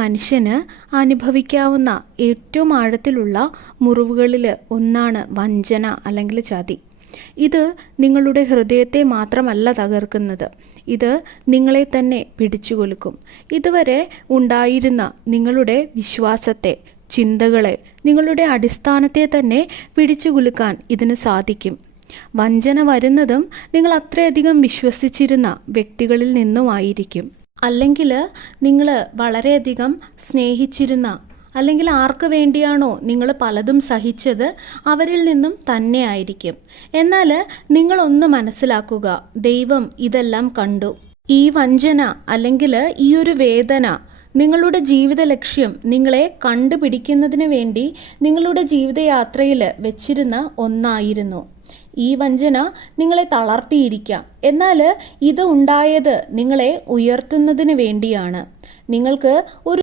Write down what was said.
മനുഷ്യന് അനുഭവിക്കാവുന്ന ഏറ്റവും ആഴത്തിലുള്ള മുറിവുകളിൽ ഒന്നാണ് വഞ്ചന അല്ലെങ്കിൽ ചതി. ഇത് നിങ്ങളുടെ ഹൃദയത്തെ മാത്രമല്ല തകർക്കുന്നത്, ഇത് നിങ്ങളെ തന്നെ പിടിച്ചുകൊലുക്കും. ഇതുവരെ ഉണ്ടായിരുന്ന നിങ്ങളുടെ വിശ്വാസത്തെ, ചിന്തകളെ, നിങ്ങളുടെ അടിസ്ഥാനത്തെ തന്നെ പിടിച്ചുകുലുക്കാൻ ഇതിന് സാധിക്കും. വഞ്ചന വരുന്നതും നിങ്ങൾ അത്രയധികം വിശ്വസിച്ചിരുന്ന വ്യക്തികളിൽ നിന്നുമായിരിക്കും. അല്ലെങ്കിൽ നിങ്ങൾ വളരെയധികം സ്നേഹിച്ചിരുന്ന, അല്ലെങ്കിൽ ആർക്ക് വേണ്ടിയാണോ നിങ്ങൾ പലതും സഹിച്ചത് അവരിൽ നിന്നും തന്നെ ആയിരിക്കും. എന്നാൽ നിങ്ങളൊന്ന് മനസ്സിലാക്കുക, ദൈവം ഇതെല്ലാം കണ്ടു. ഈ വഞ്ചന അല്ലെങ്കിൽ ഈ ഒരു വേദന നിങ്ങളുടെ ജീവിത ലക്ഷ്യം നിങ്ങളെ കണ്ടുപിടിക്കുന്നതിന് വേണ്ടി നിങ്ങളുടെ ജീവിതയാത്രയിൽ വെച്ചിരുന്ന ഒന്നായിരുന്നു. ഈ വഞ്ചന നിങ്ങളെ തളർത്തിയിരിക്കാം, എന്നാൽ ഇത് ഉണ്ടായത് നിങ്ങളെ ഉയർത്തുന്നതിന് വേണ്ടിയാണ്. നിങ്ങൾക്ക് ഒരു